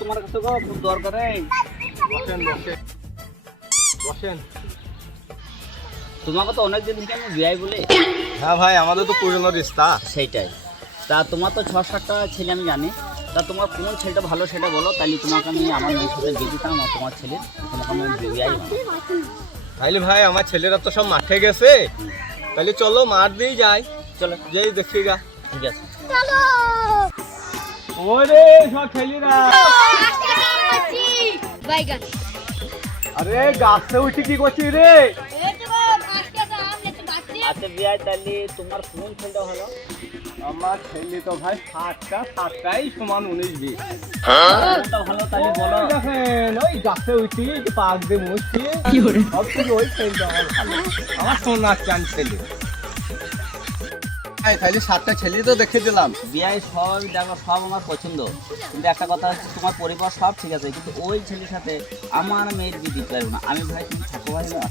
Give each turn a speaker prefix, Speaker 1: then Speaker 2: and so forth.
Speaker 1: তোমার কাছে খুব দরকারে তোমাকে তো অনেকদিন থেকে আমি বিয়াই বলে
Speaker 2: হ্যাঁ ভাই, আমাদের তো পুরনো রিস্তা।
Speaker 1: সেইটাই তা তোমার তো ছ সাতটা ছেলে আমি জানি। তা তোমার কোন ছেলেটা ভালো সেটা বলো তাহলে তোমাকে আমি আমার মেয়ের সাথে দিয়ে দিতাম আর তোমার ছেলে তোমাকে আমি বিয়াই
Speaker 2: তাইলে ভাই আমার ছেলেরা তো সব মাঠে গেছে। তাহলে চলো মাঠ দিয়ে যাই।
Speaker 1: চলো।
Speaker 2: যেই দেখি গা।
Speaker 1: ঠিক আছে।
Speaker 2: ওরে সব ছেলেরা। আরে গাছে উঠে কি করছিস রে?
Speaker 1: আচ্ছা বিয়াই তাহলে তোমার কোন ভালো?
Speaker 2: আমার ছেলে তো ভাই সাতটা সাতটাই সমান উনিশ বিশ।
Speaker 1: ভালো তাহলে বলো।
Speaker 2: দেখেন ওই গাছে উঠি পাক দিয়ে মুছছি। সব থেকে ওই ছেলেটা আমার সোনার চান ছেলে। তাহলে সাতটা ছেলে তো দেখে দিলাম।
Speaker 1: বিয়াই সব দেখো সব আমার পছন্দ। কিন্তু একটা কথা হচ্ছে তোমার পরিবার সব ঠিক আছে কিন্তু ওই ছেলের সাথে আমার মেয়ের বিয়ে দিতে পারব না। আমি ভাই তুমি থাকো ভাই না?